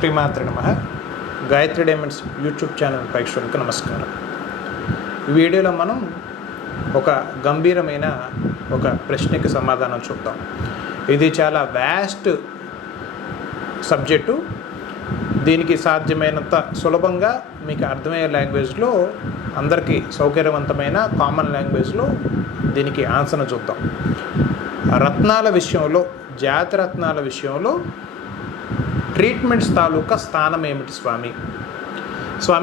శ్రీమాత్రి నమః. Gayatri diamonds YouTube channel ప్రేక్షకులకు నమస్కారం. ఈ వీడియోలో మనం ఒక గంభీరమైన ఒక ప్రశ్నకి సమాధానం చూద్దాం. ఇది చాలా వ్యాస్ట్ సబ్జెక్టు. దీనికి సాధ్యమైనంత సులభంగా మీకు అర్థమయ్యే లాంగ్వేజ్లో, అందరికీ సౌకర్యవంతమైన కామన్ లాంగ్వేజ్లో దీనికి ఆన్సర్ను చూద్దాం. రత్నాల విషయంలో, జాతి రత్నాల విషయంలో ట్రీట్మెంట్స్ తాలూకా స్థానం ఏమిటి స్వామి?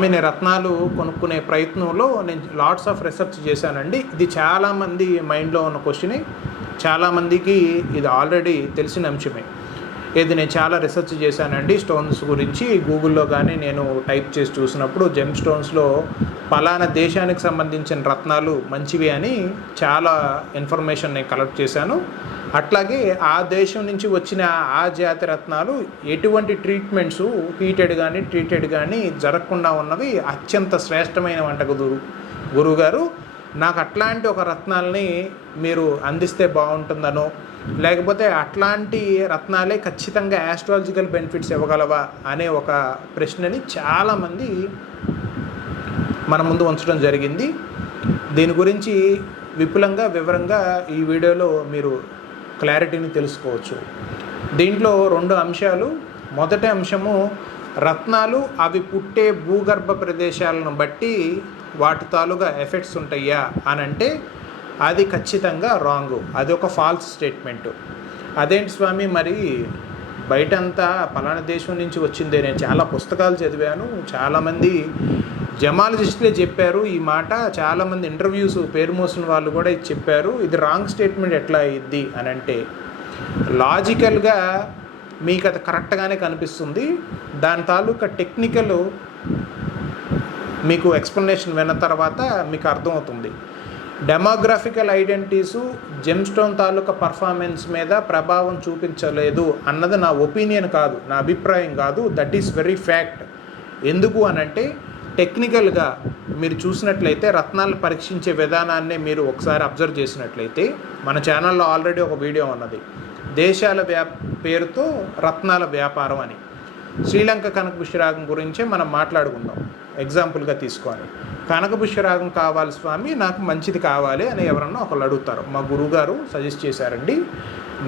నేను రత్నాలు కొనుక్కునే ప్రయత్నంలో నేను లాట్స్ ఆఫ్ రీసెర్చ్ చేశానండి. ఇది చాలామంది మైండ్లో ఉన్న క్వశ్చనే, చాలామందికి ఇది ఆల్రెడీ తెలిసిన అంశమే. ఇది నేను చాలా రీసెర్చ్ చేశానండి స్టోన్స్ గురించి. గూగుల్లో కానీ నేను టైప్ చేసి చూసినప్పుడు జెమ్ స్టోన్స్లో పలానా దేశానికి సంబంధించిన రత్నాలు మంచివి అని చాలా ఇన్ఫర్మేషన్ నేను కలెక్ట్ చేశాను. అట్లాగే ఆ దేశం నుంచి వచ్చిన ఆ జాతి రత్నాలు ఎటువంటి ట్రీట్మెంట్స్ ట్రీటెడ్ కానీ జరగకుండా ఉన్నవి అత్యంత శ్రేష్టమైన గురువుగారు, నాకు అట్లాంటి ఒక రత్నాలని మీరు అందిస్తే బాగుంటుందనో, లేకపోతే అట్లాంటి రత్నాలే ఖచ్చితంగా యాస్ట్రాలజికల్ బెనిఫిట్స్ ఇవ్వగలవా అనే ఒక ప్రశ్నని చాలామంది మన ముందు ఉంచడం జరిగింది. దీని గురించి వివరంగా ఈ వీడియోలో మీరు క్లారిటీని తెలుసుకోవచ్చు. దీంట్లో 2 అంశాలు. మొదటి అంశము, రత్నాలు అవి పుట్టే భూగర్భ ప్రదేశాలను బట్టి వాటి తాలూగా ఎఫెక్ట్స్ ఉంటాయా అని అంటే అది ఖచ్చితంగా రాంగు. అది ఒక ఫాల్స్ స్టేట్మెంటు. అదేంటి స్వామి, మరి బయటంతా పలానా దేశం నుంచి వచ్చిందే, నేను చాలా పుస్తకాలు చదివాను, చాలామంది జమాలజిస్టులే చెప్పారు ఈ మాట, చాలామంది ఇంటర్వ్యూస్ పేరు మోసిన వాళ్ళు కూడా ఇది చెప్పారు, ఇది రాంగ్ స్టేట్మెంట్ ఎట్లా అయ్యిద్ది అని అంటే, లాజికల్గా మీకు అది కరెక్ట్గానే కనిపిస్తుంది. దాని తాలూకా టెక్నికల్ మీకు ఎక్స్ప్లెనేషన్ విన్న తర్వాత మీకు అర్థమవుతుంది. డెమోగ్రాఫికల్ ఐడెంటిటీసు జెమ్ స్టోన్ తాలూకా పర్ఫార్మెన్స్ మీద ప్రభావం చూపించలేదు అన్నది నా ఒపీనియన్ కాదు, నా అభిప్రాయం కాదు. That is very fact. ఎందుకు అనంటే, టెక్నికల్గా మీరు చూసినట్లయితే రత్నాలను పరీక్షించే విధానాన్ని మీరు ఒకసారి అబ్జర్వ్ చేసినట్లయితే, మన ఛానల్లో ఆల్రెడీ ఒక వీడియో ఉన్నది, దేశాల పేరుతో రత్నాల వ్యాపారం అని. శ్రీలంక కనకపుష్యరాగం గురించే మనం మాట్లాడుకుందాం ఎగ్జాంపుల్గా తీసుకొని. కనకపుష్యరాగం కావాలి స్వామి, నాకు మంచిది కావాలి అని ఎవరన్నా ఒకళ్ళు అడుగుతారు. మా గురువుగారు సజెస్ట్ చేశారండి,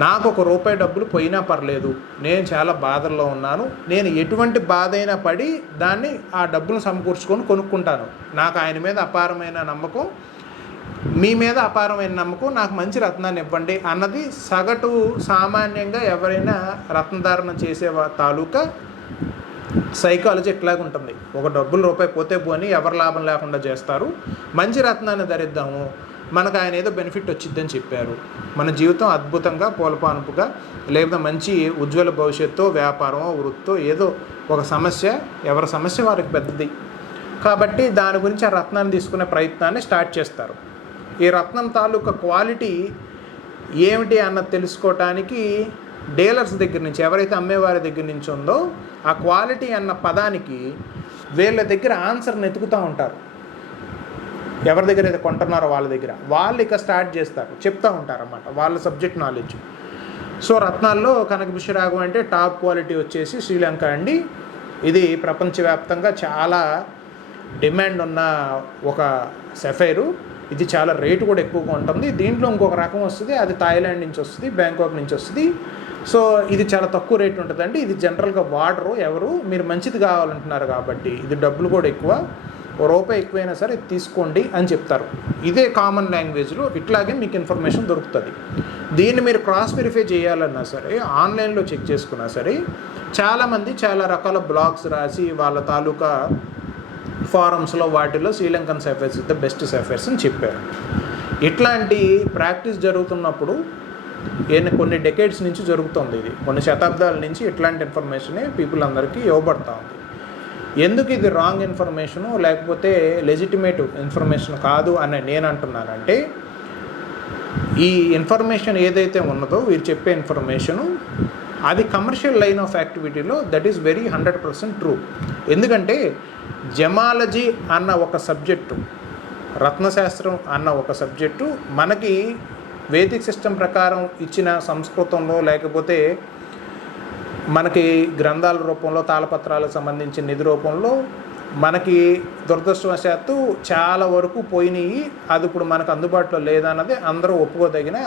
నాకు ₹1 డబ్బులు పోయినా పర్లేదు, నేను చాలా బాధల్లో ఉన్నాను, నేను ఎటువంటి బాధ అయినా పడి దాన్ని ఆ డబ్బులు సమకూర్చుకొని కొనుక్కుంటాను, నాకు ఆయన మీద అపారమైన నమ్మకం, మీ మీద అపారమైన నమ్మకం, నాకు మంచి రత్నాన్ని ఇవ్వండి అన్నది సగటు సామాన్యంగా ఎవరైనా రత్నధారణ చేసే తాలూకా సైకాలజీ ఎట్లాగా ఉంటుంది. ఒక ₹1 పోతే పోని ఎవరు లాభం లేకుండా చేస్తారు, మంచి రత్నాన్ని ధరిద్దాము, మనకు ఆయన ఏదో బెనిఫిట్ వచ్చిద్దని చెప్పారు, మన జీవితం అద్భుతంగా పూలపానుపుగా, లేదా మంచి ఉజ్వల భవిష్యత్తు, వ్యాపారం, వృత్తో, ఏదో ఒక సమస్య, ఎవరి సమస్య వారికి పెద్దది కాబట్టి దాని గురించి ఆ రత్నాన్ని తీసుకునే ప్రయత్నాన్ని స్టార్ట్ చేస్తారు. ఈ రత్నం తాలూకా క్వాలిటీ ఏమిటి అన్నది తెలుసుకోవటానికి డీలర్స్ దగ్గర నుంచి, ఎవరైతే అమ్మేవారి దగ్గర నుంచి ఉందో ఆ క్వాలిటీ అన్న పదానికి వీళ్ళ దగ్గర ఆన్సర్ని ఎతుకుతూ ఉంటారు. ఎవరి దగ్గర అయితే కొంటున్నారో వాళ్ళ దగ్గర వాళ్ళు ఇక స్టార్ట్ చేస్తారు, చెప్తూ ఉంటారు అన్నమాట వాళ్ళ సబ్జెక్ట్ నాలెడ్జ్. సో రత్నాల్లో కనకపుష్యరాగం అంటే టాప్ క్వాలిటీ వచ్చేసి శ్రీలంక అండి. ఇది ప్రపంచవ్యాప్తంగా చాలా డిమాండ్ ఉన్న ఒక సఫైరు. ఇది చాలా రేటు కూడా ఎక్కువగా ఉంటుంది. దీంట్లో ఇంకొక రకం వస్తుంది, అది థాయిలాండ్ నుంచి వస్తుంది, బ్యాంకాక్ నుంచి వస్తుంది. సో ఇది చాలా తక్కువ రేటు ఉంటుందండి. ఇది జనరల్గా వాడరు ఎవరు, మీరు మంచిది కావాలంటున్నారు కాబట్టి, ఇది డబ్బులు కూడా ఎక్కువ, ₹1 ఎక్కువైనా సరే ఇది తీసుకోండి అని చెప్తారు. ఇదే కామన్ లాంగ్వేజ్లో ఇట్లాగే మీకు ఇన్ఫర్మేషన్ దొరుకుతుంది. దీన్ని మీరు క్రాస్ వెరిఫై చేయాలన్నా సరే, ఆన్లైన్లో చెక్ చేసుకున్నా సరే, చాలామంది చాలా రకాల బ్లాగ్స్ రాసి వాళ్ళ తాలూకా ఫారమ్స్లో వాటిలో Sri Lankan sapphires is the best sapphires అని చెప్పారు. ఇట్లాంటి ప్రాక్టీస్ జరుగుతున్నప్పుడు కొన్ని డెకేడ్స్ నుంచి జరుగుతుంది, ఇది కొన్ని శతాబ్దాల నుంచి ఇట్లాంటి ఇన్ఫర్మేషనే పీపుల్ అందరికీ ఇవ్వబడతా ఉంది. ఎందుకు ఇది రాంగ్ ఇన్ఫర్మేషను లేకపోతే లెజిటిమేట్ ఇన్ఫర్మేషన్ కాదు అని నేను అంటున్నానంటే, ఈ ఇన్ఫర్మేషన్ ఏదైతే ఉన్నదో వీరు చెప్పే ఇన్ఫర్మేషను అది కమర్షియల్ లైన్ ఆఫ్ యాక్టివిటీలో దట్ ఈస్ వెరీ 100% ట్రూ. ఎందుకంటే జమాలజీ అన్న ఒక సబ్జెక్టు, రత్నశాస్త్రం అన్న ఒక సబ్జెక్టు మనకి వేదిక్ సిస్టమ్ ప్రకారం ఇచ్చిన సంస్కృతంలో లేకపోతే మనకి గ్రంథాల రూపంలో, తాళపత్రాలకు సంబంధించిన నిధి రూపంలో మనకి దురదృష్టవశాత్తు చాలా వరకు పోయినాయి. అది ఇప్పుడు మనకు అందుబాటులో లేదన్నది అందరూ ఒప్పుకోదగిన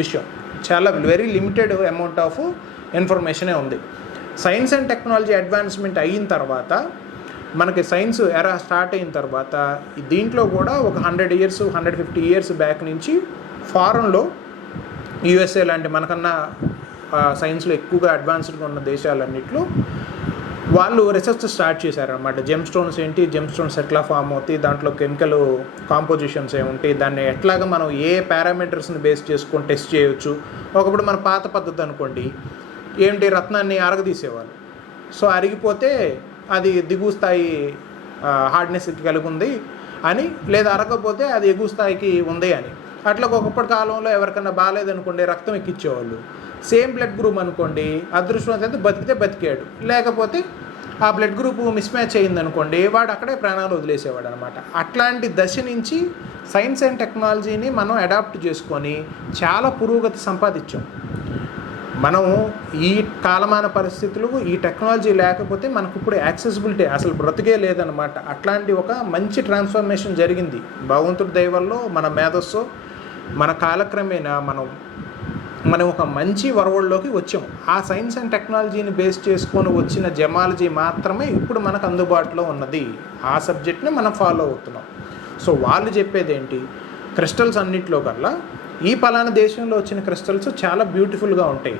విషయం. చాలా వెరీ లిమిటెడ్ అమౌంట్ ఆఫ్ ఇన్ఫర్మేషనే ఉంది. సైన్స్ అండ్ టెక్నాలజీ అడ్వాన్స్మెంట్ అయిన తర్వాత, మనకి సైన్స్ ఎరా స్టార్ట్ అయిన తర్వాత, దీంట్లో కూడా ఒక 100 years 150 years బ్యాక్ నుంచి ఫారెన్లో యూఎస్ఏ లాంటి మనకన్నా సైన్స్లో ఎక్కువగా అడ్వాన్స్డ్గా ఉన్న దేశాలన్నింటిలో వాళ్ళు రీసెర్చ్ స్టార్ట్ చేశారనమాట. జెమ్ స్టోన్స్ ఏంటి, జెమ్ స్టోన్స్ ఎట్లా ఫామ్ అవుతాయి, దాంట్లో కెమికల్ కాంపోజిషన్స్ ఏముంటాయి, దాన్ని ఎట్లాగా మనం ఏ పారామీటర్స్ని బేస్ చేసుకొని టెస్ట్ చేయొచ్చు. ఒకప్పుడు మన పాత పద్ధతి అనుకోండి, ఏంటి రత్నాన్ని అరగదీసేవాళ్ళు. సో అరిగిపోతే అది దిగువ స్థాయి హార్డ్నెస్కి కలిగి ఉంది అని, లేదా అరగకపోతే అది ఎగువ స్థాయికి ఉంది అని. అట్లా ఒకప్పటి కాలంలో ఎవరికన్నా బాగాలేదనుకోండి రక్తం ఎక్కించేవాళ్ళు. సేమ్ బ్లడ్ గ్రూప్ అనుకోండి, అదృష్టవంతైతే బతికితే బతికాడు, లేకపోతే ఆ బ్లడ్ గ్రూప్ మిస్ మ్యాచ్ అయిందనుకోండి వాడు అక్కడే ప్రాణాలు వదిలేసేవాడు అనమాట. అట్లాంటి దశ నుంచి సైన్స్ అండ్ టెక్నాలజీని మనం అడాప్ట్ చేసుకొని చాలా పురోగతి సంపాదించాం. మనం ఈ కాలమాన పరిస్థితులు, ఈ టెక్నాలజీ లేకపోతే మనకు ఇప్పుడు యాక్సెసిబిలిటీ అసలు బ్రతికే లేదనమాట. అట్లాంటి ఒక మంచి ట్రాన్స్ఫర్మేషన్ జరిగింది భగవంతుడి దయ వల్ల. మన మేధస్సు, మన కాలక్రమేణా మనం ఒక మంచి వరవల్లోకి వచ్చాం. ఆ సైన్స్ అండ్ టెక్నాలజీని బేస్ చేసుకొని వచ్చిన జమాలజీ మాత్రమే ఇప్పుడు మనకు అందుబాటులో ఉన్నది. ఆ సబ్జెక్ట్ని మనం ఫాలో అవుతున్నాం. సో వాళ్ళు చెప్పేది ఏంటి, క్రిస్టల్స్ అన్నింటిలో కల్లా ఈ పలానా దేశంలో వచ్చిన క్రిస్టల్స్ చాలా బ్యూటిఫుల్గా ఉంటాయి.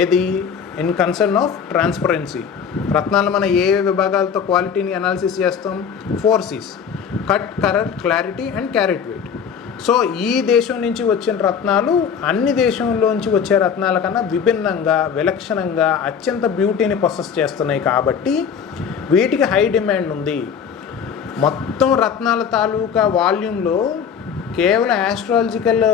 ఏది ఇన్ కన్సర్న్ ఆఫ్ ట్రాన్స్పరెన్సీ. రత్నాలు మనం ఏ విభాగాలతో క్వాలిటీని అనాలిసిస్ చేస్తాం? 4 C's: cut, colour, clarity and carat weight. So ఈ దేశం నుంచి వచ్చిన రత్నాలు అన్ని దేశంలోంచి వచ్చే రత్నాల కన్నా విభిన్నంగా, విలక్షణంగా, అత్యంత బ్యూటీని పొసెస్ చేస్తున్నాయి. కాబట్టి వీటికి హై డిమాండ్ ఉంది. మొత్తం రత్నాల తాలూకా వాల్యూమ్లో కేవలం ఆస్ట్రాలజికల్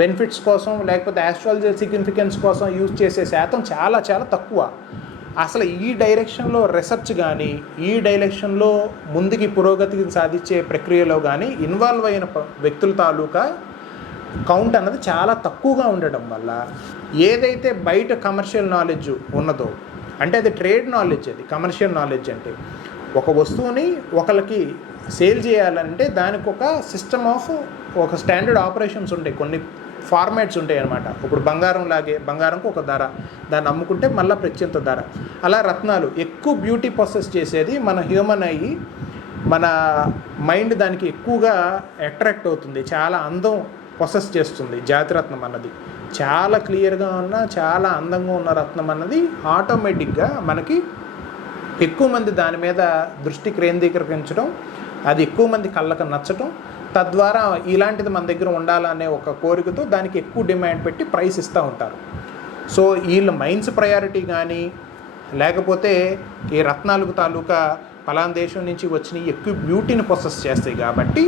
బెనిఫిట్స్ కోసం, లేకపోతే ఆస్ట్రాలజికల్ సిగ్నిఫికెన్స్ కోసం యూజ్ చేసే శాతం చాలా చాలా తక్కువ. అసలు ఈ డైరెక్షన్లో రీసెర్చ్ కానీ, ఈ డైరెక్షన్లో ముందుకి పురోగతికి సాధించే ప్రక్రియలో కానీ ఇన్వాల్వ్ అయిన వ్యక్తుల తాలూకా కౌంట్ అన్నది చాలా తక్కువగా ఉండడం వల్ల ఏదైతే బయట కమర్షియల్ నాలెడ్జ్ ఉన్నదో, అంటే అది ట్రేడ్ నాలెడ్జ్, అది కమర్షియల్ నాలెడ్జ్. అంటే ఒక వస్తువుని ఒకరికి సేల్ చేయాలంటే దానికి ఒక సిస్టమ్ ఆఫ్, ఒక స్టాండర్డ్ ఆపరేషన్స్ ఉంటాయి, కొన్ని ఫార్మాట్స్ ఉంటాయి అన్నమాట. ఇప్పుడు బంగారం లాగే, బంగారంకు ఒక ధర, దాన్ని అమ్ముకుంటే మళ్ళీ ప్రత్యంత ధర. అలా రత్నాలు ఎక్కువ బ్యూటీ ప్రాసెస్ చేసేది మన హ్యూమన్ అయ్యి, మన మైండ్ దానికి ఎక్కువగా అట్రాక్ట్ అవుతుంది, చాలా అందం ప్రాసెస్ చేస్తుంది. జాతిరత్నం అన్నది చాలా క్లియర్గా ఉన్న, చాలా అందంగా ఉన్న రత్నం అన్నది ఆటోమేటిక్గా మనకి ఎక్కువ మంది దాని మీద దృష్టి కేంద్రీకరించడం, అది ఎక్కువ మంది కళ్ళకు నచ్చటం, తద్వారా ఇలాంటిది మన దగ్గర ఉండాలనే ఒక కోరికతో దానికి ఎక్కువ డిమాండ్ పెట్టి ప్రైస్ ఇస్తూ ఉంటారు. సో వీళ్ళ మైండ్స్ ప్రయారిటీ కానీ, లేకపోతే ఈ రత్నాలకు తాలూకా పలానా దేశం నుంచి వచ్చిన ఎక్కువ బ్యూటీని ప్రొసెస్ చేస్తాయి. కాబట్టి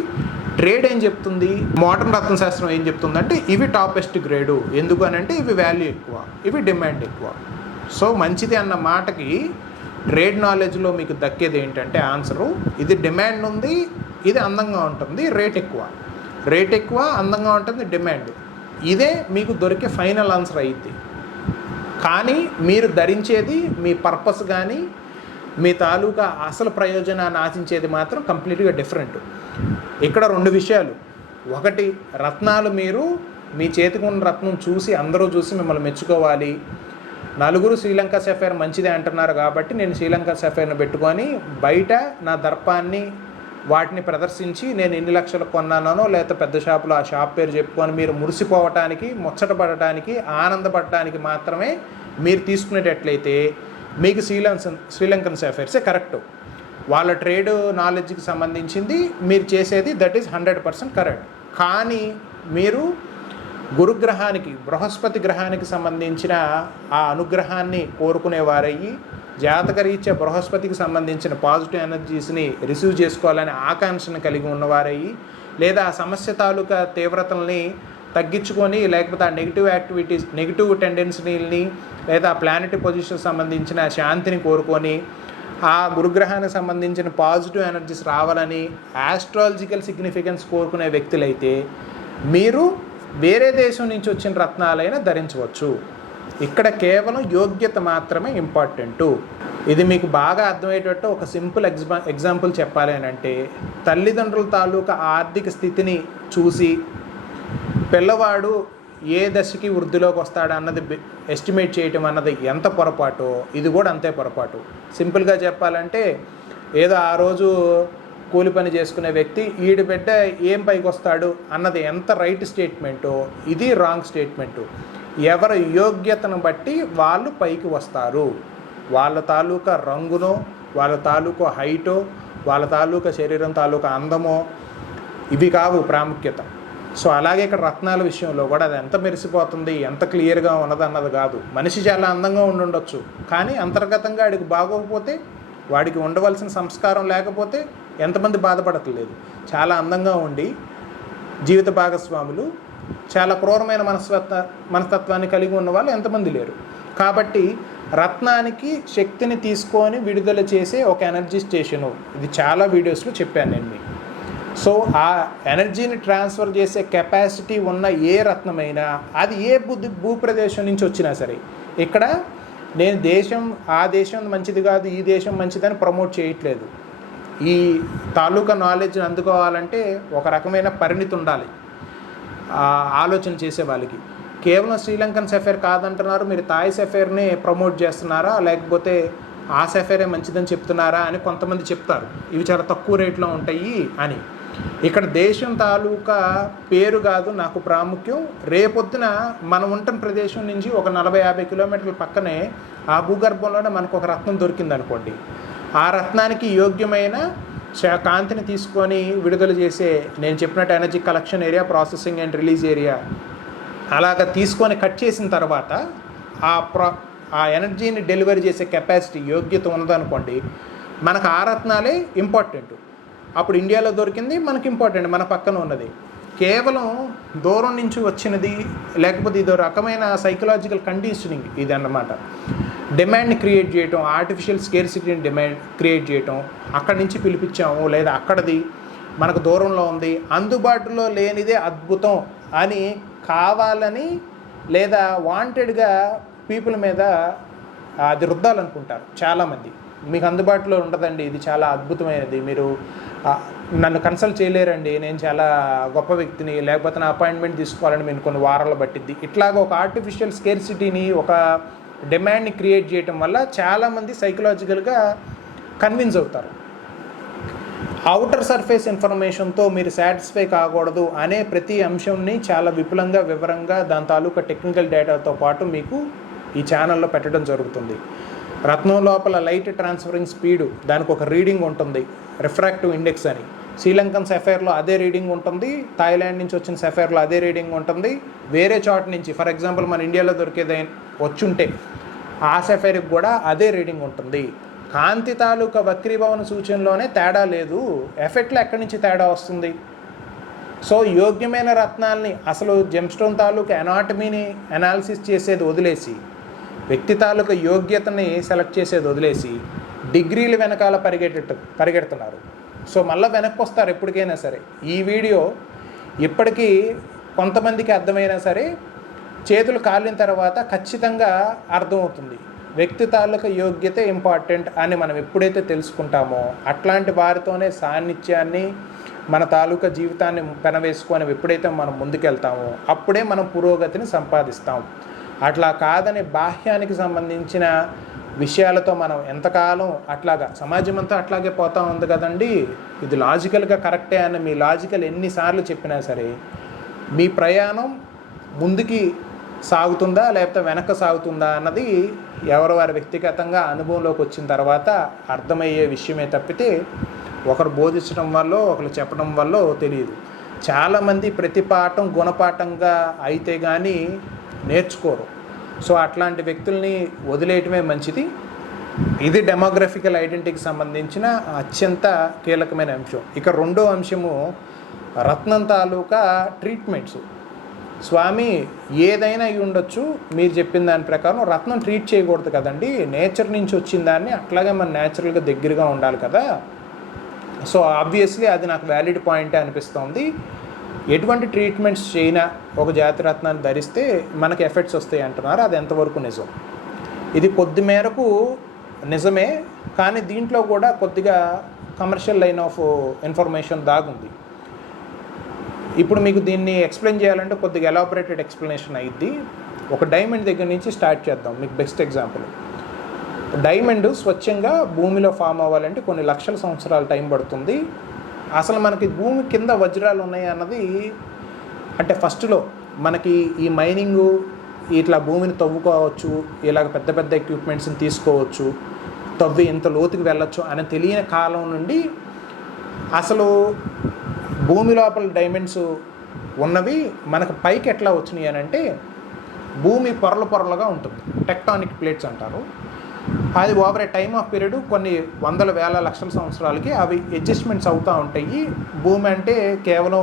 ట్రేడ్ ఏం చెప్తుంది, మోడర్న్ రత్నశాస్త్రం ఏం చెప్తుందంటే ఇవి టాపెస్ట్ గ్రేడు. ఎందుకు అని అంటే ఇవి వాల్యూ ఎక్కువ, ఇవి డిమాండ్ ఎక్కువ. సో మంచిది అన్న మాటకి ట్రేడ్ నాలెడ్జ్లో మీకు దక్కేది ఏంటంటే ఆన్సరు, ఇది డిమాండ్ ఉంది, ఇది అందంగా ఉంటుంది, రేట్ ఎక్కువ, అందంగా ఉంటుంది, డిమాండ్. ఇదే మీకు దొరికే ఫైనల్ ఆన్సర్ అయింది. కానీ మీరు ధరించేది మీ పర్పస్ కానీ, మీ తాలూకా అసలు ప్రయోజనాన్ని ఆశించేది మాత్రం కంప్లీట్గా డిఫరెంట్. ఇక్కడ 2 విషయాలు. ఒకటి, రత్నాలు మీరు మీ చేతికి ఉన్న రత్నం చూసి అందరూ చూసి మిమ్మల్ని మెచ్చుకోవాలి. నలుగురు శ్రీలంక సఫైర్ మంచిదే అంటున్నారు కాబట్టి నేను శ్రీలంక సఫైర్ని పెట్టుకొని బయట నా దర్పాన్ని వాటిని ప్రదర్శించి నేను ఎన్ని లక్షలు కొన్నానో, లేకపోతే పెద్ద షాపులో ఆ షాప్ పేరు చెప్పుకొని మీరు మురిసిపోవటానికి, ముచ్చటపడటానికి, ఆనందపడటానికి మాత్రమే మీరు తీసుకునేటట్లయితే మీకు శ్రీలంకన్ సఫైర్సే కరెక్టు. వాళ్ళ ట్రేడ్ నాలెడ్జ్కి సంబంధించింది మీరు చేసేది దట్ ఈజ్ 100% కరెక్ట్. కానీ మీరు గురుగ్రహానికి, బృహస్పతి గ్రహానికి సంబంధించిన ఆ అనుగ్రహాన్ని కోరుకునేవారయ్యి, జాతకరీత్యా బృహస్పతికి సంబంధించిన పాజిటివ్ ఎనర్జీస్ని రిసీవ్ చేసుకోవాలనే ఆకాంక్షను కలిగి ఉన్నవారయ్యి, లేదా ఆ సమస్య తాలూకా తీవ్రతల్ని తగ్గించుకొని, లేకపోతే ఆ నెగిటివ్ యాక్టివిటీస్, నెగిటివ్ టెండెన్సీని, లేదా ప్లానెటరీ పొజిషన్ సంబంధించిన శాంతిని కోరుకొని ఆ గురుగ్రహానికి సంబంధించిన పాజిటివ్ ఎనర్జీస్ రావాలని ఆస్ట్రాలజికల్ సిగ్నిఫికెన్స్ కోరుకునే వ్యక్తులైతే మీరు వేరే దేశం నుంచి వచ్చిన రత్నాలైనా ధరించవచ్చు. ఇక్కడ కేవలం యోగ్యత మాత్రమే ఇంపార్టెంటు. ఇది మీకు బాగా అర్థమయ్యేటట్టు ఒక సింపుల్ ఎగ్జాంపుల్ చెప్పాలి అని అంటే, తల్లిదండ్రుల తాలూకా ఆర్థిక స్థితిని చూసి పిల్లవాడు ఏ దశకి వృద్ధిలోకి వస్తాడు అన్నది ఎస్టిమేట్ చేయటం అన్నది ఎంత పొరపాటో ఇది కూడా అంతే పొరపాటు. సింపుల్గా చెప్పాలంటే, ఏదో ఆ రోజు కూలి పని చేసుకునే వ్యక్తి ఈడి బిడ్డ ఏం పైకి వస్తాడు అన్నది ఎంత రైట్ స్టేట్మెంటో ఇది రాంగ్ స్టేట్మెంటు. ఎవరి యోగ్యతను బట్టి వాళ్ళు పైకి వస్తారు. వాళ్ళ తాలూకా రంగునో, వాళ్ళ తాలూకా హైటో, వాళ్ళ తాలూకా శరీరం తాలూకా అందమో ఇవి కావు ప్రాముఖ్యత. సో అలాగే ఇక్కడ రత్నాల విషయంలో కూడా అది ఎంత మెరిసిపోతుంది, ఎంత క్లియర్గా ఉన్నది అన్నది కాదు. మనిషి చాలా అందంగా ఉండొచ్చు, కానీ అంతర్గతంగా వాడికి బాగోకపోతే, వాడికి ఉండవలసిన సంస్కారం లేకపోతే ఎంతమంది బాధపడట్లేదు. చాలా అందంగా ఉండి జీవిత భాగస్వాములు చాలా క్రూరమైన మనస్తత్వాన్ని కలిగి ఉన్న వాళ్ళు ఎంతమంది లేరు. కాబట్టి రత్నానికి శక్తిని తీసుకొని విడుదల చేసే ఒక ఎనర్జీ స్టేషను, ఇది చాలా వీడియోస్లో చెప్పాను నేను మీకు. సో ఆ ఎనర్జీని ట్రాన్స్ఫర్ చేసే కెపాసిటీ ఉన్న ఏ రత్నమైనా అది ఏ భూప్రదేశం నుంచి వచ్చినా సరే, ఇక్కడ నేను ఆ దేశం మంచిది కాదు, ఈ దేశం మంచిదని ప్రమోట్ చేయట్లేదు. ఈ తాలూకా నాలెడ్జ్ని అందుకోవాలంటే ఒక రకమైన పరిణితి ఉండాలి ఆలోచన చేసే వాళ్ళకి. కేవలం శ్రీలంకన్ సఫేర్ కాదంటున్నారు, మీరు థాయ్ సఫేర్ని ప్రమోట్ చేస్తున్నారా, లేకపోతే ఆ సఫేరే మంచిదని చెప్తున్నారా అని కొంతమంది చెప్తారు. ఇవి చాలా తక్కువ రేట్లో ఉంటాయి అని. ఇక్కడ దేశం తాలూకా పేరు కాదు నాకు ప్రాముఖ్యం. రేపొద్దున మనం ఉంటున్న ప్రదేశం నుంచి ఒక 40-50 కిలోమీటర్ల పక్కనే ఆ భూగర్భంలోనే మనకు ఒక రత్నం దొరికింది అనుకోండి, ఆ రత్నానికి యోగ్యమైన కాంతిని తీసుకొని విడుదల చేసే, నేను చెప్పినట్టు energy collection area, processing and release area అలాగ తీసుకొని కట్ చేసిన తర్వాత ఆ ఎనర్జీని డెలివరీ చేసే కెపాసిటీ యోగ్యత ఉన్నదనుకోండి, మనకు ఆ రత్నాలే ఇంపార్టెంట్. అప్పుడు ఇండియాలో దొరికింది మనకి ఇంపార్టెంట్, మన పక్కన ఉన్నది. కేవలం దూరం నుంచి వచ్చినది, లేకపోతే ఇదో రకమైన సైకలాజికల్ కండిషనింగ్ ఇది అన్నమాట. డిమాండ్ని క్రియేట్ చేయటం, ఆర్టిఫిషియల్ స్కేర్సిటీని డిమాండ్ క్రియేట్ చేయటం, అక్కడి నుంచి పిలిపించాము లేదా అక్కడది మనకు దూరంలో ఉంది, అందుబాటులో లేనిదే అద్భుతం అని కావాలని లేదా వాంటెడ్గా పీపుల్ మీద అది రుద్దాలనుకుంటారు చాలామంది. మీకు అందుబాటులో ఉండదండి, ఇది చాలా అద్భుతమైనది, మీరు నన్ను కన్సల్ట్ చేయలేరండి, నేను చాలా గొప్ప వ్యక్తిని, లేకపోతే నా అపాయింట్మెంట్ తీసుకోవాలని మీరు కొన్ని వారాలు పట్టిద్ది. ఇట్లాగ ఒక ఆర్టిఫిషియల్ స్కేర్సిటీని, ఒక డిమాండ్ని క్రియేట్ చేయటం వల్ల చాలామంది సైకలాజికల్గా కన్విన్స్ అవుతారు. అవుటర్ సర్ఫేస్ ఇన్ఫర్మేషన్తో మీరు సాటిస్ఫై కాకూడదు అనే ప్రతి అంశంని చాలా విపులంగా, వివరంగా దాని తాలూకా టెక్నికల్ డేటాతో పాటు మీకు ఈ ఛానల్లో పెట్టడం జరుగుతుంది. రత్నం లోపల లైట్ ట్రాన్స్ఫరింగ్ స్పీడు, దానికి ఒక రీడింగ్ ఉంటుంది, రిఫ్రాక్టివ్ ఇండెక్స్ అని. శ్రీలంకన్ సఫైర్లో అదే రీడింగ్ ఉంటుంది, థాయిలాండ్ నుంచి వచ్చిన సఫైర్లో అదే రీడింగ్ ఉంటుంది. వేరే చోట నుంచి, ఫర్ ఎగ్జాంపుల్ మన ఇండియాలో దొరికేది వచ్చుంటే ఆ సఫైర్కి కూడా అదే రీడింగ్ ఉంటుంది. కాంతి తాలూకా వక్రీభవన సూచనలోనే తేడా లేదు, ఎఫెక్ట్లో ఎక్కడి నుంచి తేడా వస్తుంది? సో యోగ్యమైన రత్నాల్ని, అసలు జెమ్స్టోన్ తాలూకా ఎనాటమీని అనాలిసిస్ చేసేది వదిలేసి, వ్యక్తి తాలూకా యోగ్యతని సెలెక్ట్ చేసేది వదిలేసి డిగ్రీలు వెనకాల పరిగెడుతున్నారు. సో మళ్ళీ వెనక్కి వస్తారు ఎప్పటికైనా సరే. ఈ వీడియో ఇప్పటికీ కొంతమందికి అర్థమైనా సరే, చేతులు కాలిన తర్వాత ఖచ్చితంగా అర్థమవుతుంది. వ్యక్తి తాలూకా యోగ్యత ఇంపార్టెంట్ అని మనం ఎప్పుడైతే తెలుసుకుంటామో, అట్లాంటి వారితోనే సాన్నిధ్యాన్ని, మన తాలూకా జీవితాన్ని పెనవేసుకొని ఎప్పుడైతే మనం ముందుకెళ్తామో అప్పుడే మనం పురోగతిని సంపాదిస్తాం. అట్లా కాదని బాహ్యానికి సంబంధించిన విషయాలతో మనం ఎంతకాలం అట్లాగా, సమాజం అంతా అట్లాగే పోతూ ఉంది కదండి, ఇది లాజికల్గా కరెక్టే అని మీ లాజికల్ ఎన్నిసార్లు చెప్పినా సరే, మీ ప్రయాణం ముందుకి సాగుతుందా లేకపోతే వెనక సాగుతుందా అన్నది ఎవరు వారి వ్యక్తిగతంగా అనుభవంలోకి వచ్చిన తర్వాత అర్థమయ్యే విషయమే తప్పితే ఒకరు బోధించడం వల్ల, ఒకరు చెప్పడం వల్ల తెలియదు. చాలామంది ప్రతి పాఠం గుణపాఠంగా అయితే కానీ నేర్చుకోరు. సో అట్లాంటి వ్యక్తుల్ని వదిలేయటమే మంచిది. ఇది డెమోగ్రఫికల్ ఐడెంటిటీకి సంబంధించిన అత్యంత కీలకమైన అంశం. ఇక రెండో అంశము రత్నం తాలూకా ట్రీట్మెంట్స్. స్వామి ఏదైనా అయి ఉండొచ్చు, మీరు చెప్పిన దాని ప్రకారం రత్నం ట్రీట్ చేయకూడదు కదండి, నేచర్ నుంచి వచ్చిన దాన్ని అట్లాగే మన న్యాచురల్గా దగ్గరగా ఉండాలి కదా. సో ఆబ్వియస్లీ అది నాకు వ్యాలిడ్ పాయింటే అనిపిస్తుంది. ఎటువంటి ట్రీట్మెంట్స్ చేయనా ఒక జాతిరత్నాన్ని ధరిస్తే మనకి ఎఫెక్ట్స్ వస్తాయి అంటున్నారు. అది ఎంతవరకు నిజం? ఇది కొద్ది మేరకు నిజమే, కానీ దీంట్లో కూడా కొద్దిగా కమర్షియల్ లైన్ ఆఫ్ ఇన్ఫర్మేషన్ దాగుంది. ఇప్పుడు మీకు దీన్ని ఎక్స్ప్లెయిన్ చేయాలంటే కొద్దిగా ఎలాబరేటెడ్ ఎక్స్ప్లెనేషన్ అయ్యిద్ది. ఒక డైమండ్ దగ్గర నుంచి స్టార్ట్ చేద్దాం. మీకు బెస్ట్ ఎగ్జాంపుల్, డైమండ్ స్వచ్ఛంగా భూమిలో ఫామ్ అవ్వాలంటే కొన్ని లక్షల సంవత్సరాల టైం పడుతుంది. అసలు మనకి భూమి కింద వజ్రాలు ఉన్నాయి అన్నది అంటే ఫస్ట్లో మనకి ఈ మైనింగు ఇట్లా భూమిని తవ్వుకోవచ్చు, ఇలాగ పెద్ద పెద్ద ఎక్విప్మెంట్స్ని తీసుకోవచ్చు, తవ్వి ఇంత లోతుకి వెళ్ళొచ్చు అని తెలియని కాలం నుండి అసలు భూమి లోపల డైమండ్స్ ఉన్నవి మనకు పైకి ఎట్లా వచ్చినాయి అని అంటే భూమి పొరలు పొరలుగా ఉంటుంది, టెక్టానిక్ ప్లేట్స్ అంటారు. అది over a time of period కొన్ని వందల వేల లక్షల సంవత్సరాలకి అవి అడ్జస్ట్మెంట్స్ అవుతూ ఉంటాయి. భూమి అంటే కేవలం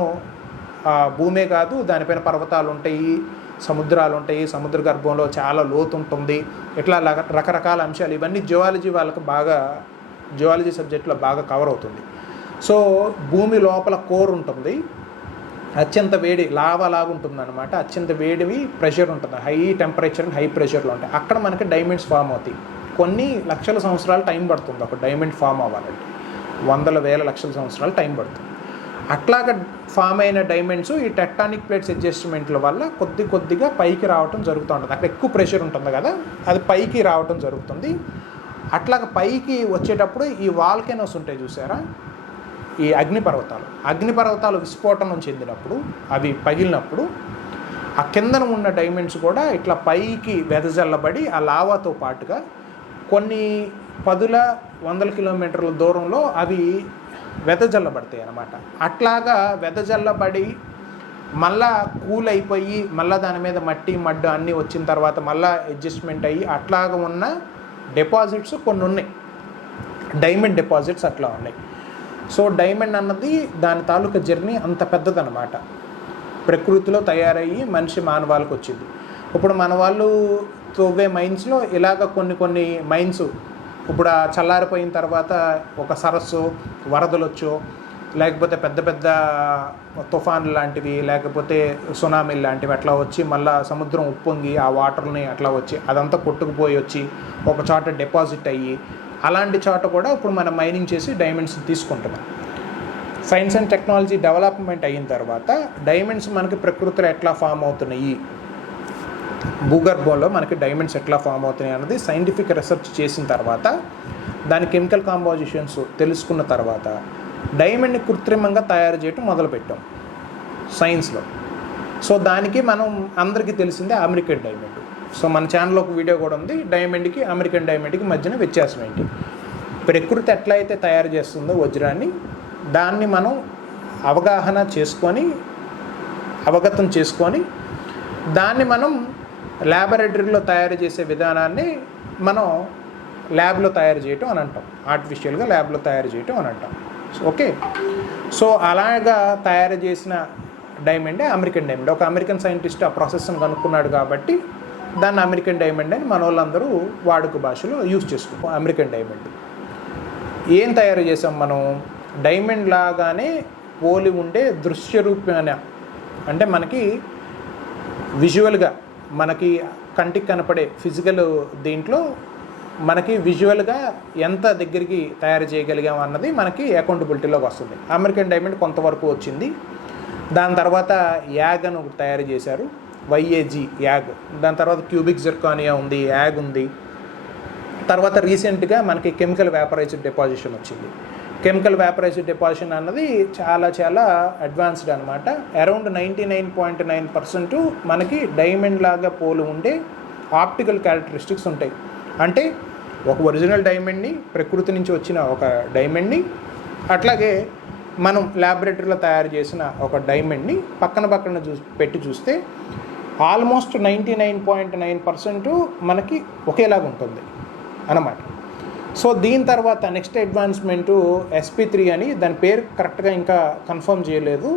భూమే కాదు, దానిపైన పర్వతాలు ఉంటాయి, సముద్రాలు ఉంటాయి, సముద్ర గర్భంలో చాలా లోతు ఉంటుంది, ఇట్లా రకరకాల అంశాలు. ఇవన్నీ జియాలజీ వాళ్ళకి బాగా, జియాలజీ సబ్జెక్ట్లో బాగా కవర్ అవుతుంది. సో భూమి లోపల కోర్ ఉంటుంది, అత్యంత వేడి లావా లాగా ఉంటుంది అనమాట. అత్యంత వేడివి ప్రెషర్ ఉంటుంది, హై టెంపరేచర్ అండ్ హై ప్రెషర్లో ఉంటాయి. అక్కడ మనకి డైమండ్స్ ఫామ్ అవుతాయి. కొన్ని లక్షల సంవత్సరాలు టైం పడుతుంది ఒక డైమండ్ ఫామ్ అవ్వాలంటే, వందల వేల లక్షల సంవత్సరాలు టైం పడుతుంది. అట్లాగా ఫామ్ అయిన డైమండ్స్ ఈ టెక్టానిక్ ప్లేట్స్ అడ్జస్ట్మెంట్ల వల్ల కొద్దిగా పైకి రావటం జరుగుతూ ఉంటుంది. అక్కడ ఎక్కువ ప్రెషర్ ఉంటుంది కదా, అది పైకి రావటం జరుగుతుంది. అట్లాగా పైకి వచ్చేటప్పుడు ఈ వాల్కెనోస్ ఉంటాయి చూసారా, ఈ అగ్నిపర్వతాలు విస్ఫోటనం చెందినప్పుడు, అవి పగిలినప్పుడు ఆ కిందన ఉన్న డైమండ్స్ కూడా ఇట్లా పైకి వెదజల్లబడి ఆ లావాతో పాటుగా కొన్ని పదుల వందల కిలోమీటర్ల దూరంలో అవి వెదజల్లబడతాయి అన్నమాట. అట్లాగా వెదజల్లబడి మళ్ళా కూల్ అయిపోయి మళ్ళీ దాని మీద మట్టి మడ్డు అన్నీ వచ్చిన తర్వాత మళ్ళీ అడ్జస్ట్మెంట్ అయ్యి అట్లాగా ఉన్న డిపాజిట్స్ కొన్ని ఉన్నాయి, డైమండ్ డిపాజిట్స్ అట్లా ఉన్నాయి. సో డైమండ్ అన్నది దాని తాలూకా జర్నీ అంత పెద్దదన్నమాట. ప్రకృతిలో తయారయ్యి మనిషి మానవాళ్ళకి వచ్చింది. ఇప్పుడు మన వాళ్ళు తవ్వే మైన్స్లో ఇలాగ కొన్ని మైన్స్ ఇప్పుడు చల్లారిపోయిన తర్వాత ఒక సరస్సు వరదలు వచ్చో, లేకపోతే పెద్ద పెద్ద తుఫాన్లు లాంటివి, లేకపోతే సునామీలు లాంటివి అట్లా వచ్చి మళ్ళీ సముద్రం ఉప్పొంగి ఆ వాటర్ని అట్లా వచ్చి అదంతా కొట్టుకుపోయి వచ్చి ఒక చోట డిపాజిట్ అయ్యి, అలాంటి చోట కూడా ఇప్పుడు మనం మైనింగ్ చేసి డైమండ్స్ తీసుకుంటున్నాం. సైన్స్ అండ్ టెక్నాలజీ డెవలప్మెంట్ అయిన తర్వాత డైమండ్స్ మనకి ప్రకృతిలో ఎట్లా ఫామ్ అవుతున్నాయి, భూగర్భంలో మనకి డైమండ్స్ ఎట్లా ఫామ్ అవుతున్నాయి అన్నది సైంటిఫిక్ రీసెర్చ్ చేసిన తర్వాత, దాని కెమికల్ కాంపోజిషన్స్ తెలుసుకున్న తర్వాత డైమండ్ని కృత్రిమంగా తయారు చేయడం మొదలుపెట్టాం సైన్స్లో. సో దానికి మనం అందరికీ తెలిసిందే అమెరికన్ డైమండ్. సో మన ఛానల్లో ఒక వీడియో కూడా ఉంది, డైమండ్కి అమెరికన్ డైమండ్కి మధ్యన వ్యత్యాసం ఏంటి. ప్రకృతి ఎట్లా అయితే తయారు చేస్తుందో వజ్రాన్ని, దాన్ని మనం అవగతం చేసుకొని దాన్ని మనం ల్యాబొరేటరీలో తయారు చేసే విధానాన్ని మనం ల్యాబ్లో తయారు చేయటం అని అంటాం, ఆర్టిఫిషియల్గా ల్యాబ్లో తయారు చేయటం అని అంటాం. ఓకే, సో అలాగా తయారు చేసిన డైమండే అమెరికన్ డైమండ్. ఒక అమెరికన్ సైంటిస్ట్ ఆ ప్రాసెస్ని కనుక్కున్నాడు కాబట్టి దాన్ని అమెరికన్ డైమండ్ అని మన వాళ్ళందరూ వాడుక భాషలో యూజ్ చేసుకుంటాం. అమెరికన్ డైమండ్ ఏం తయారు చేసాం మనం, డైమండ్ లాగానే పోలి ఉండే దృశ్య రూపేణ, అంటే మనకి విజువల్గా మనకి కంటికి కనపడే ఫిజికల్ దీంట్లో మనకి విజువల్గా ఎంత దగ్గరికి తయారు చేయగలిగాం అన్నది మనకి అకౌంటబిలిటీలోకి వస్తుంది. అమెరికన్ డైమండ్ కొంతవరకు వచ్చింది. దాని తర్వాత యాగ్ అని ఒకటి తయారు చేశారు, YAG యాగ్. దాని తర్వాత క్యూబిక్ జిర్కానియా ఉంది, యాగ్ ఉంది. తర్వాత రీసెంట్గా మనకి కెమికల్ వేపరైజ్డ్ డిపాజిషన్ వచ్చింది. కెమికల్ వేపరైజ్డ్ డిపాజిషన్ అన్నది చాలా అడ్వాన్స్డ్ అనమాట. అరౌండ్ 99.9% మనకి డైమండ్ లాగా పోలు ఉండే ఆప్టికల్ క్యారెక్టరిస్టిక్స్ ఉంటాయి. అంటే ఒక ఒరిజినల్ డైమండ్ని, ప్రకృతి నుంచి వచ్చిన ఒక డైమండ్ని, అట్లాగే మనం ల్యాబొరేటరీలో తయారు చేసిన ఒక డైమండ్ని పక్కన పెట్టి చూస్తే ఆల్మోస్ట్ 99.9% మనకి ఒకేలాగా ఉంటుంది అన్నమాట. సో దీని తర్వాత నెక్స్ట్ అడ్వాన్స్మెంటు SP3 అని, దాని పేరు కరెక్ట్గా ఇంకా కన్ఫర్మ్ చేయలేదు,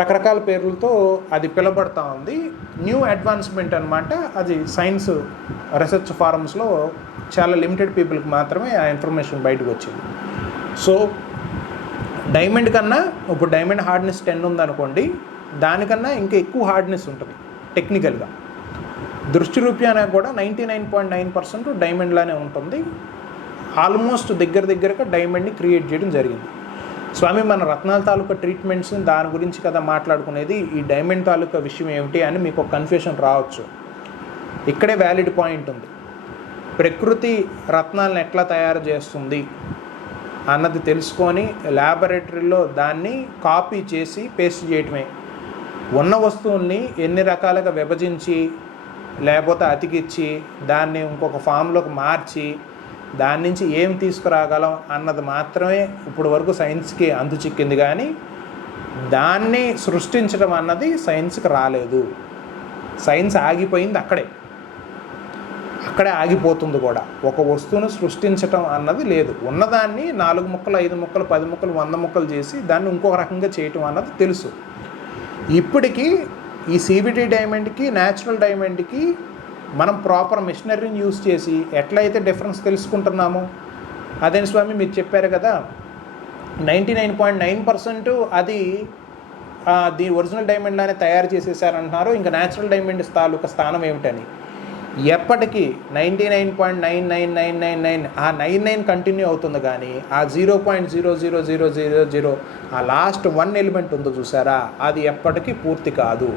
రకరకాల పేర్లతో అది పిలబడతా ఉంది. న్యూ అడ్వాన్స్మెంట్ అనమాట. అది సైన్స్ రీసెర్చ్ ఫారమ్స్లో చాలా లిమిటెడ్ పీపుల్కి మాత్రమే ఆ ఇన్ఫర్మేషన్ బయటకు వచ్చింది. సో డైమండ్ కన్నా ఇప్పుడు డైమండ్ హార్డ్నెస్ 10 ఉందనుకోండి, దానికన్నా ఇంకా ఎక్కువ హార్డ్నెస్ ఉంటుంది టెక్నికల్గా. దృష్టి రూప్యాన కూడా 99.9% డైమండ్లానే ఉంటుంది. ఆల్మోస్ట్ దగ్గరగా డైమండ్ని క్రియేట్ చేయడం జరిగింది. స్వామి, మన రత్నాల తాలూకా ట్రీట్మెంట్స్ దాని గురించి కదా మాట్లాడుకునేది, ఈ డైమండ్ తాలూకా విషయం ఏమిటి అని మీకు ఒక కన్ఫ్యూషన్ రావచ్చు. ఇక్కడే వ్యాలిడ్ పాయింట్ ఉంది. ప్రకృతి రత్నాలను ఎట్లా తయారు చేస్తుంది అన్నది తెలుసుకొని ల్యాబొరేటరీలో దాన్ని కాపీ చేసి పేస్ట్ చేయటమే. ఉన్న వస్తువుల్ని ఎన్ని రకాలుగా విభజించి లేకపోతే అతికిచ్చి దాన్ని ఇంకొక ఫామ్లోకి మార్చి దాని నుంచి ఏం తీసుకురాగలం అన్నది మాత్రమే ఇప్పుడు వరకు సైన్స్కి అంతు చిక్కింది. కానీ దాన్ని సృష్టించడం అన్నది సైన్స్కి రాలేదు. సైన్స్ ఆగిపోయింది అక్కడే ఆగిపోతుంది కూడా. ఒక వస్తువును సృష్టించటం అన్నది లేదు. ఉన్నదాన్ని 4 ముక్కలు 5 ముక్కలు 10 ముక్కలు 100 ముక్కలు చేసి దాన్ని ఇంకొక రకంగా చేయటం అన్నది తెలుసు. ఇప్పటికీ ఈ CVT డైమండ్కి న్యాచురల్ డైమండ్కి మనం ప్రాపర్ మిషనరీని యూజ్ చేసి ఎట్లయితే డిఫరెన్స్ తెలుసుకుంటున్నామో, అదేం స్వామి మీరు చెప్పారు కదా 99.9% అది ది ఒరిజినల్ డైమండ్ లానే తయారు చేసేసారంటున్నారు, ఇంకా న్యాచురల్ డైమండ్ తాలూకా స్థానం ఏమిటని. ఎప్పటికీ 99.99999 ఆ 99 కంటిన్యూ అవుతుంది. కానీ ఆ 0.00000 ఆ లాస్ట్ 1 ఎలిమెంట్ ఉందో చూసారా, అది ఎప్పటికీ పూర్తి కాదు.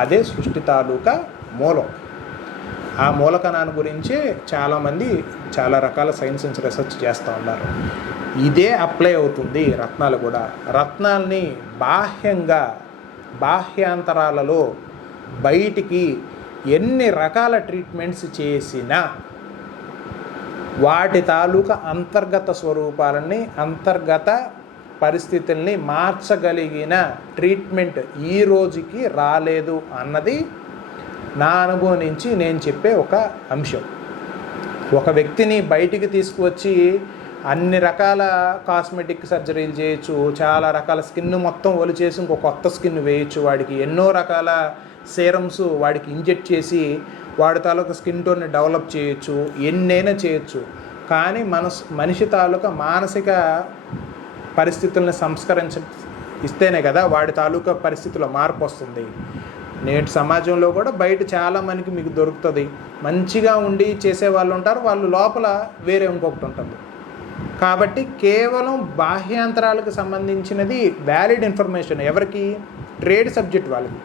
అదే సృష్టి తాలూకా మూలం. ఆ మూలకణాన్ని గురించి చాలామంది చాలా రకాల సైన్స్ రీసెర్చ్ చేస్తూ ఉన్నారు. ఇదే అప్లై అవుతుంది రత్నాలు కూడా. రత్నాల్ని బాహ్యాంతరాలలో బయటికి ఎన్ని రకాల ట్రీట్మెంట్స్ చేసినా వాటి తాలూకా అంతర్గత స్వరూపాలని అంతర్గత పరిస్థితుల్ని మార్చగలిగిన ట్రీట్మెంట్ ఈ రోజుకి రాలేదు అన్నది నా అనుభవం నుంచి నేను చెప్పే ఒక అంశం. ఒక వ్యక్తిని బయటికి తీసుకువచ్చి అన్ని రకాల కాస్మెటిక్ సర్జరీలు చేయొచ్చు, చాలా రకాల స్కిన్ మొత్తం ఒలిచేసి ఇంకో కొత్త స్కిన్ వేయచ్చు, వాడికి ఎన్నో రకాల సీరమ్స్ వాడికి ఇంజెక్ట్ చేసి వాడి తాలూకా స్కిన్ టోన్ని డెవలప్ చేయొచ్చు, ఎన్నైనా చేయొచ్చు. కానీ మనిషి తాలూకా మానసిక పరిస్థితుల్ని ఇస్తేనే కదా వాడి తాలూకా పరిస్థితుల్లో మార్పు వస్తుంది. నేటి సమాజంలో కూడా బయట చాలా మనకి మీకు దొరుకుతుంది. మంచిగా ఉండి చేసే వాళ్ళు ఉంటారు, వాళ్ళు లోపల వేరే ఇంకొకటి ఉంటుంది. కాబట్టి కేవలం బాహ్యాంతరాలకు సంబంధించినది వ్యాలిడ్ ఇన్ఫర్మేషన్ ఎవరికి? ట్రేడ్ సబ్జెక్ట్ వాళ్ళకి.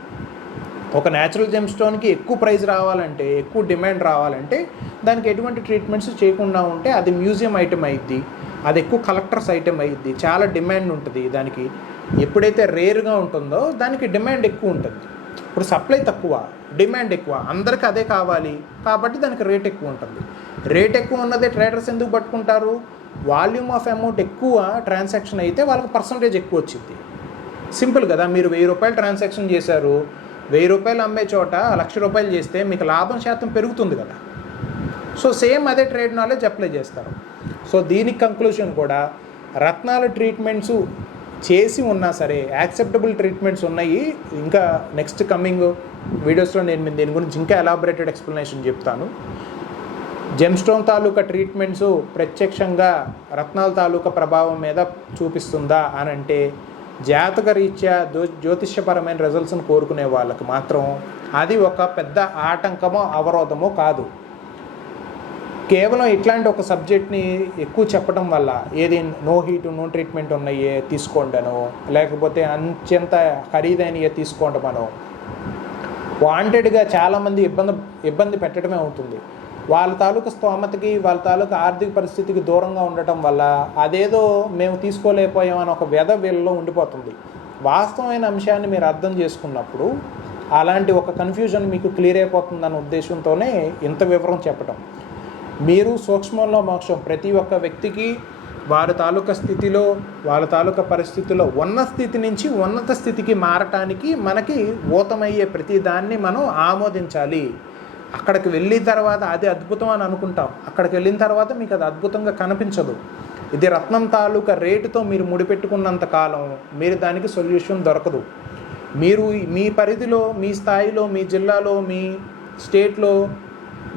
ఒక న్యాచురల్ జెమ్ స్టోన్కి ఎక్కువ ప్రైస్ రావాలంటే, ఎక్కువ డిమాండ్ రావాలంటే దానికి ఎటువంటి ట్రీట్మెంట్స్ చేయకుండా ఉంటే అది మ్యూజియం ఐటమ్ అయ్యిద్ది, అది ఎక్కువ కలెక్టర్స్ ఐటమ్ అయ్యిద్ది, చాలా డిమాండ్ ఉంటుంది దానికి. ఎప్పుడైతే రేర్గా ఉంటుందో దానికి డిమాండ్ ఎక్కువ ఉంటుంది. ఇప్పుడు సప్లై తక్కువ, డిమాండ్ ఎక్కువ, అందరికీ అదే కావాలి కాబట్టి దానికి రేట్ ఎక్కువ ఉంటుంది. రేట్ ఎక్కువ ఉన్నదే ట్రేడర్స్ ఎందుకు పట్టుకుంటారు? వాల్యూమ్ ఆఫ్ అమౌంట్ ఎక్కువ ట్రాన్సాక్షన్ అయితే వాళ్ళకి పర్సంటేజ్ ఎక్కువ వచ్చింది. సింపుల్ కదా. మీరు 1000 రూపాయలు ట్రాన్సాక్షన్ చేశారు, 1000 రూపాయలు అమ్మే చోట 1,00,000 రూపాయలు చేస్తే మీకు లాభం శాతం పెరుగుతుంది కదా. సో సేమ్ అదే ట్రేడ్ నాలెడ్జ్ అప్లై చేస్తారు. సో దీనికి కంక్లూషన్ కూడా రత్నాల ట్రీట్మెంట్స్ చేసి ఉన్నా సరే యాక్సెప్టబుల్ ట్రీట్మెంట్స్ ఉన్నాయి. ఇంకా నెక్స్ట్ కమింగ్ వీడియోస్లో నేను దీని గురించి ఇంకా ఎలాబొరేటెడ్ ఎక్స్ప్లెనేషన్ చెప్తాను. జెమ్ స్టోన్ తాలూకా ట్రీట్మెంట్స్ ప్రత్యక్షంగా రత్నాల తాలూకా ప్రభావం మీద చూపిస్తుందా అని అంటే, జాతక రీత్యా జ్యోతిష్యపరమైన రిజల్ట్స్ని కోరుకునే వాళ్ళకి మాత్రం అది ఒక పెద్ద ఆటంకమో అవరోధమో కాదు. కేవలం ఇట్లాంటి ఒక సబ్జెక్ట్ని ఎక్కువ చెప్పడం వల్ల ఏది నో హీటు నో ట్రీట్మెంట్ ఉన్నాయే తీసుకోండనో, లేకపోతే అత్యంత ఖరీదైనయే తీసుకోవడమనో వాంటెడ్గా చాలామంది ఇబ్బంది పెట్టడమే అవుతుంది. వాళ్ళ తాలూకా స్తోమతకి వాళ్ళ తాలూకా ఆర్థిక పరిస్థితికి దూరంగా ఉండటం వల్ల అదేదో మేము తీసుకోలేకపోయామని ఒక వీళ్ళలో ఉండిపోతుంది. వాస్తవమైన అంశాన్ని మీరు అర్థం చేసుకున్నప్పుడు అలాంటి ఒక కన్ఫ్యూజన్ మీకు క్లియర్ అయిపోతుందన్న ఉద్దేశంతోనే ఇంత వివరం చెప్పటం. మీరు సూక్ష్మంలో మోక్షం ప్రతి ఒక్క వ్యక్తికి వారి తాలూకా స్థితిలో వాళ్ళ తాలూకా పరిస్థితుల్లో ఉన్న స్థితి నుంచి ఉన్నత స్థితికి మారటానికి మనకి ఊతమయ్యే ప్రతి దాన్ని మనం ఆమోదించాలి. అక్కడికి వెళ్ళిన తర్వాత అది అద్భుతం అని అనుకుంటాం, అక్కడికి వెళ్ళిన తర్వాత మీకు అది అద్భుతంగా కనిపించదు. ఇది రత్నం తాలూకా రేటుతో మీరు ముడిపెట్టుకున్నంత కాలం మీరు దానికి సొల్యూషన్ దొరకదు. మీరు మీ పరిధిలో, మీ స్థాయిలో, మీ జిల్లాలో, మీ స్టేట్లో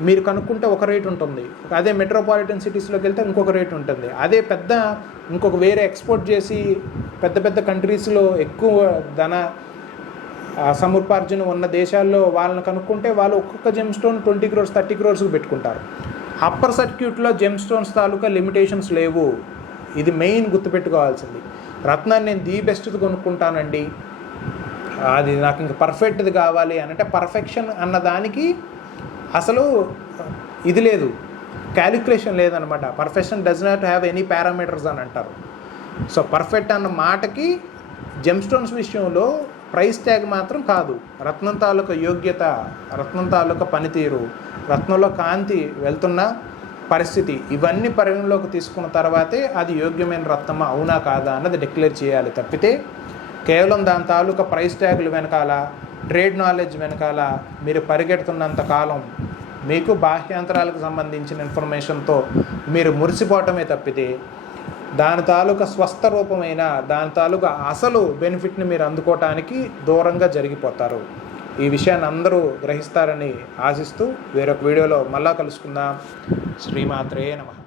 మీరు కనుక్కుంటే ఒక రేటు ఉంటుంది, అదే మెట్రోపాలిటన్ సిటీస్లోకి వెళ్తే ఇంకొక రేటు ఉంటుంది, అదే పెద్ద ఇంకొక వేరే ఎక్స్పోర్ట్ చేసి పెద్ద పెద్ద కంట్రీస్లో ఎక్కువ ధన సముపార్జన ఉన్న దేశాల్లో వాళ్ళని కనుక్కుంటే వాళ్ళు ఒక్కొక్క జెమ్ స్టోన్ 20 crores 30 crores పెట్టుకుంటారు. అప్పర్ సర్క్యూట్లో జెమ్ స్టోన్స్ తాలూకా లిమిటేషన్స్ లేవు. ఇది మెయిన్ గుర్తుపెట్టుకోవాల్సింది. రత్నాన్ని నేను ది బెస్ట్ది కొనుక్కుంటానండి, అది నాకు ఇంక పర్ఫెక్ట్ది కావాలి అని అంటే పర్ఫెక్షన్ అన్నదానికి అసలు ఇది లేదు, క్యాలిక్యులేషన్ లేదనమాట. Perfection does not have any parameters అని అంటారు. సో పర్ఫెక్ట్ అన్న మాటకి జెమ్ స్టోన్స్ విషయంలో ప్రైస్ ట్యాగ్ మాత్రం కాదు, రత్నం తాలూకా యోగ్యత, రత్నం తాలూకా పనితీరు, రత్నంలో కాంతి వెళ్తున్న పరిస్థితి, ఇవన్నీ పరిగణలోకి తీసుకున్న తర్వాతే అది యోగ్యమైన రత్నమా అవునా కాదా అన్నది డిక్లేర్ చేయాలి తప్పితే కేవలం దాని తాలూకా ప్రైస్ ట్యాగులు వెనకాల, ట్రేడ్ నాలెడ్జ్ వెనకాల మీరు పరిగెడుతున్నంత కాలం మీకు బాహ్యాంతరాలకు సంబంధించిన ఇన్ఫర్మేషన్తో మీరు మురిసిపోవటమే తప్పితే దాని తాలూకా స్వస్థ రూపమైన దాని తాలూకా అసలు బెనిఫిట్ని మీరు అందుకోవటానికి దూరంగా జరిగిపోతారు. ఈ విషయాన్ని అందరూ గ్రహిస్తారని ఆశిస్తూ వేరొక వీడియోలో మళ్ళా కలుసుకుందాం. శ్రీమాత్రే నమః.